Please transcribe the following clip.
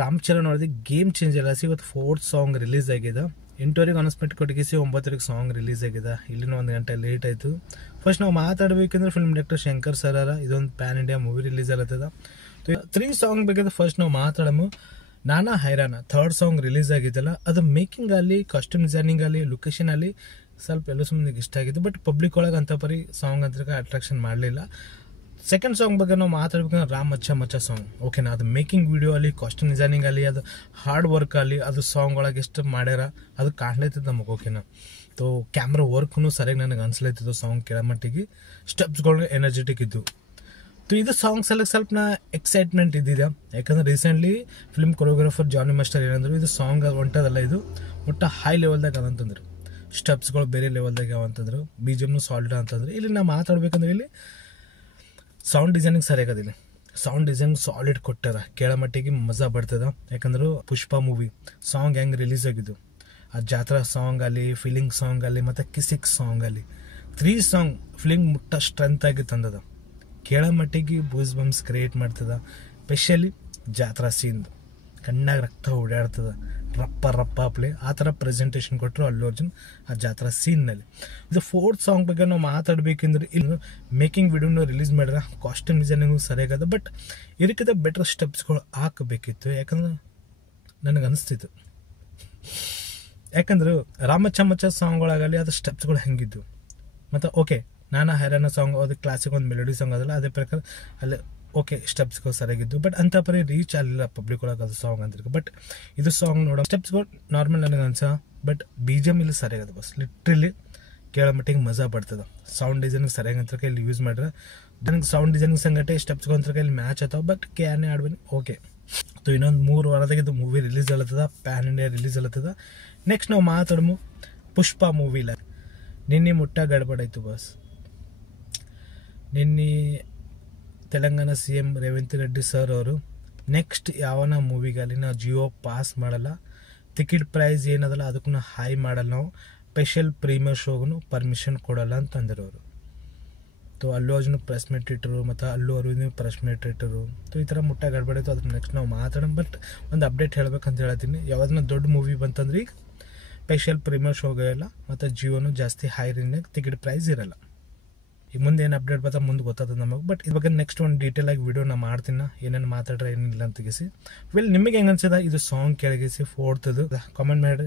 ರಾಮ್ ಚರಣ್ ಅವ್ರದ್ದು game change ಎಲ್ಲ ಇವತ್ತು 4th ಸಾಂಗ್ ರಿಲೀಸ್ ಆಗಿದೆ. 8:00 ಅನೌನ್ಸ್ಮೆಂಟ್ ಕೊಟ್ಟಿಗಿಸಿ 9:00 ಸಾಂಗ್ ರಿಲೀಸ್ ಆಗಿದೆ. ಇಲ್ಲಿನ 1 ಗಂಟೆ ಲೇಟ್ ಆಯಿತು. ಫಸ್ಟ್ ನಾವು ಮಾತಾಡಬೇಕಂದ್ರೆ ಫಿಲ್ಮ್ ಡೈರೆಕ್ಟರ್ ಶಂಕರ್ ಸರ್ ಇದೊಂದು ಪ್ಯಾನ್ ಇಂಡಿಯಾ ಮೂವಿ ರಿಲೀಸ್ ಆಗತ್ತದ. 3 ಸಾಂಗ್ ಬೇಕಾದ್ರೆ ಫಸ್ಟ್ ನಾವು ಮಾತಾಡಮು. ನಾನಾ ಹೈರಾಣ 3rd ಸಾಂಗ್ ರಿಲೀಸ್ ಆಗಿದ್ದಲ್ಲ, ಅದು ಮೇಕಿಂಗ್ ಅಲ್ಲಿ, ಕಾಸ್ಟ್ಯೂಮ್ ಡಿಸೈನಿಂಗ್ ಅಲ್ಲಿ, ಲೊಕೇಶನ್ ಅಲ್ಲಿ ಸ್ವಲ್ಪ ಎಲ್ಲೋ ಸುಮ್ಮನೆ ಇಷ್ಟ ಆಗಿದ್ದು. ಬಟ್ ಪಬ್ಲಿಕ್ ಒಳಗೆ ಅಂತ ಪರಿ ಸಾಂಗ್ ಅಂತ ಅಟ್ರಾಕ್ಷನ್ ಮಾಡಲಿಲ್ಲ. ಸೆಕೆಂಡ್ ಸಾಂಗ್ ಬಗ್ಗೆ ನಾವು ಮಾತಾಡ್ಬೇಕಂದ್ರೆ ರಾಮ್ ಮಚ್ಚ ಮಚ್ಚ ಸಾಂಗ್ ಓಕೆನಾ. ಅದು ಮೇಕಿಂಗ್ ವಿಡಿಯೋ ಅಲ್ಲಿ, ಕಾಸ್ಟ್ಯೂಮ್ ಡಿಸೈನಿಂಗ್ ಅಲ್ಲಿ, ಅದು ಹಾರ್ಡ್ ವರ್ಕ್ ಅಲ್ಲಿ, ಅದು ಸಾಂಗ್ ಒಳಗೆ ಎಷ್ಟು ಮಾಡ್ಯಾರ ಅದು ಕಾಣ್ಲೈತದ ನಮಗೆ ಓಕೆನಾ. ತೋ ಕ್ಯಾಮ್ರಾ ವರ್ಕ್ನು ಸರಿಯಾಗಿ ನನಗೆ ಅನ್ಸ್ಲೈತಿದ್ದು. ಸಾಂಗ್ ಕೇಳೋ ಮಟ್ಟಿಗೆ ಸ್ಟೆಪ್ಸ್ಗಳು ಎನರ್ಜೆಟಿಕ್ ಇದ್ದು. ಇದು ಸಾಂಗ್ಸ್ ಎಲ್ಲ ಸ್ವಲ್ಪ ನಾ ಎಕ್ಸೈಟ್ಮೆಂಟ್ ಇದ್ದಿದೆ. ಯಾಕಂದ್ರೆ ರೀಸೆಂಟ್ಲಿ ಫಿಲ್ಮ್ ಕೊರಿಯೋಗ್ರಾಫರ್ ಜಾನಿ ಮಾಸ್ಟರ್ ಏನಂದ್ರು, ಇದು ಸಾಂಗ್ ಹೊಂಟದಲ್ಲ, ಇದು ಒಟ್ಟ ಹೈ ಲೆವೆಲ್ದಾಗ ಅದಂತಂದ್ರು. ಸ್ಟೆಪ್ಸ್ಗಳು ಬೇರೆ ಲೆವೆಲ್ದಾಗ ಯಾವಂತಂದ್ರು, BGM ಸಾಲಿಡ್ ಅಂತಂದ್ರು. ಇಲ್ಲಿ ನಾ ಮಾತಾಡ್ಬೇಕಂದ್ರೆ ಇಲ್ಲಿ ಸೌಂಡ್ ಡಿಸೈನಿಂಗ್ ಸರಿಯಾಗದಿಲ್ಲ. ಸೌಂಡ್ ಡಿಸೈನ್ ಸಾಲಿಡ್ ಕೊಟ್ಟಾರ, ಕೇಳೋ ಮಟ್ಟಿಗೆ ಮಜಾ ಬರ್ತದ. ಯಾಕಂದ್ರೆ ಪುಷ್ಪ ಮೂವಿ ಸಾಂಗ್ ಹೆಂಗೆ ರಿಲೀಸ್ ಆಗಿದ್ದು, ಆ ಜಾತ್ರಾ ಸಾಂಗ್ ಅಲ್ಲಿ, ಫೀಲಿಂಗ್ ಸಾಂಗ್ ಅಲ್ಲಿ, ಮತ್ತು ಕಿಸಿಕ್ ಸಾಂಗ್ ಅಲ್ಲಿ 3 ಸಾಂಗ್ ಫಿಲಿಂಗ್ ಮುಟ್ಟ ಸ್ಟ್ರೆಂತ್ ಆಗಿ ತಂದದ. ಕೇಳೋ ಮಟ್ಟಿಗೆ ಬೂಸ್ ಬಂಪ್ಸ್ ಕ್ರಿಯೇಟ್ ಮಾಡ್ತದ. ಸ್ಪೆಷಲಿ ಜಾತ್ರಾ ಸೀನ್ ಕಣ್ಣಾಗ ರಕ್ತ ಓಡಾಡ್ತದ, ರಪ್ಪ ರಪ್ಪ ಪ್ಲೇ ಆ ಥರ ಪ್ರೆಸೆಂಟೇಷನ್ ಕೊಟ್ಟರು ಅಲ್ಲು ಅರ್ಜುನ್ ಆ ಜಾತ್ರಾ ಸೀನ್ನಲ್ಲಿ. ಇದು 4th ಸಾಂಗ್ ಬಗ್ಗೆ ನಾವು ಮಾತಾಡ್ಬೇಕಂದ್ರೆ ಇಲ್ಲಿ ಮೇಕಿಂಗ್ ವಿಡಿಯೋನು ರಿಲೀಸ್ ಮಾಡ್ಯಾರ, ಕಾಸ್ಟ್ಯೂಮ್ ಡಿಸೈನಿಂಗು ಸರಿಯಾಗದ. ಬಟ್ ಇದಕ್ಕಿಂತ ಬೆಟರ್ ಸ್ಟೆಪ್ಸ್ಗಳು ಹಾಕಬೇಕಿತ್ತು. ಯಾಕಂದ್ರೆ ನನಗೆ ಅನಿಸ್ತಿತ್ತು, ಯಾಕಂದ್ರೆ ರಾಮಚ್ಚ ಮಚ್ಚ ಸಾಂಗ್ ಒಳಗಲ್ಲಿ ಅದು ಸ್ಟೆಪ್ಸ್ಗಳು ಹೆಂಗಿದ್ದು. ಮತ್ತು ಓಕೆ ನಾನಾ ಹೈರಾಣ ಸಾಂಗ್ ಅದು ಕ್ಲಾಸಿಕ್ ಒಂದು ಮೆಲೋಡಿ ಸಾಂಗ್ ಅದಲ್ಲ, ಅದೇ ಪ್ರಕಾರ ಅಲ್ಲಿ ಓಕೆ ಸ್ಟೆಪ್ಸ್ಗಳು ಸರಿಯಾಗಿದ್ದು. ಬಟ್ ಅಂತ ಪರಿ ರೀಚ್ ಆಗಲಿಲ್ಲ ಪಬ್ಲಿಕ್ ಒಳಗೆ ಅದು ಸಾಂಗ್ ಅಂತಿರ್ಕ. ಬಟ್ ಇದು ಸಾಂಗ್ ನೋಡೋ ಸ್ಟೆಪ್ಸ್ಗಳು ನಾರ್ಮಲ್ ನನಗೆ ಅನ್ಸ. ಬಟ್ BGM ಇಲ್ಲಿ ಸರಿಯಾಗದ ಬಸ್ ಲಿಟ್ರಲಿ ಕೇಳೋ ಮಟ್ಟಿಗೆ ಮಜಾ ಬರ್ತದೆ. ಸೌಂಡ್ ಡಿಸೈನಿಂಗ್ ಸರಿಯಾಗಿ ಅಂತ ಇಲ್ಲಿ ಯೂಸ್ ಮಾಡ್ರೆ ನನಗೆ ಸೌಂಡ್ ಡಿಸೈನಿಂಗ್ ಸಂಗಟೆ ಸ್ಟೆಪ್ಸ್ಗಳು ಅಂತ ಇಲ್ಲಿ ಮ್ಯಾಚ್ ಆತಾವ. ಬಟ್ ಕ್ಯಾನೇ ಆಡ್ಬನಿ ಓಕೆ. ಇನ್ನೊಂದು 3 ವಾರದಾಗ ಇದು ಮೂವಿ ರಿಲೀಸ್ ಆಗತ್ತದ, ಪ್ಯಾನ್ ಇಂಡಿಯಾ ರಿಲೀಸ್ ಆಗತ್ತದ. ನೆಕ್ಸ್ಟ್ ನಾವು ಮಾತಾಡಮು ಪುಷ್ಪ ಮೂವಿಲ. ನಿನ್ನೆ ಮುಟ್ಟ ಗಡ್ಬಡಾಯ್ತು ಬಸ್. ನಿನ್ನೆ ತೆಲಂಗಾಣ CM ರೇವಂತ್ ರೆಡ್ಡಿ ಸರ್ ಅವರು ನೆಕ್ಸ್ಟ್ ಯಾವನ ಮೂವಿಗಲ್ಲಿ ನಾವು ಜಿಯೋ ಪಾಸ್ ಮಾಡಲ್ಲ, ಟಿಕೆಟ್ ಪ್ರೈಸ್ ಏನದಲ್ಲ ಅದಕ್ಕೂ ಹೈ ಮಾಡಲ್ಲ, ನಾವು ಸ್ಪೆಷಲ್ ಪ್ರೀಮಿಯರ್ ಶೋಗೂ ಪರ್ಮಿಷನ್ ಕೊಡಲ್ಲ ಅಂತಂದರು ಅವರು. ಅಲ್ಲು ಅರ್ಜುನ್ ಪ್ರೆಸ್ ಮೀಟ್ ಇಟ್ಟರು, ಮತ್ತು ಅಲ್ಲು ಅರವಿಂದ್ ಪ್ರೆಸ್ ಮೀಟ್ ಇಟ್ಟರು. ಈ ಥರ ಮುಟ್ಟ ಗಡ್ಬಡಿತ್ತು. ಅದ್ರ ನೆಕ್ಸ್ಟ್ ನಾವು ಮಾತಾಡೋಣ. ಬಟ್ ಒಂದು ಅಪ್ಡೇಟ್ ಹೇಳ್ಬೇಕಂತ ಹೇಳ್ತೀನಿ, ಯಾವ್ದನ್ನ ದೊಡ್ಡ ಮೂವಿ ಬಂತಂದ್ರೆ ಈಗ ಸ್ಪೆಷಲ್ ಪ್ರೀಮಿಯರ್ ಶೋಗೆ ಇಲ್ಲ, ಮತ್ತು ಜಿಯೋನು ಜಾಸ್ತಿ ಹೈ ರೇಂಜ್ನಾಗ ಟಿಕೆಟ್ ಪ್ರೈಸ್ ಇರಲ್ಲ. ಈಗ ಮುಂದೆ ಏನು ಅಪ್ಡೇಟ್ ಬರ್ತಾ ಮುಂದೆ ಗೊತ್ತಾಗ್ತದೆ ನಮಗೆ. ಬಟ್ ಇದ್ರ ಬಗ್ಗೆ ನೆಕ್ಸ್ಟ್ ಒಂದು ಡೀಟೇಲ್ ಆಗಿ ವಿಡಿಯೋ ನಾ ಮಾಡ್ತೀನಿ, ಏನೇನು ಮಾತಾಡ್ರೆ ಏನಿಲ್ಲ ಅಂತ ತೆಗಿಸಿ. ನಿಮಗೆ ಹೆಂಗೆ ಅನ್ಸಿದ ಇದು ಸಾಂಗ್ ಕೆಳಗಿಸಿ 4th ಕಾಮೆಂಟ್ ಮಾಡಿ.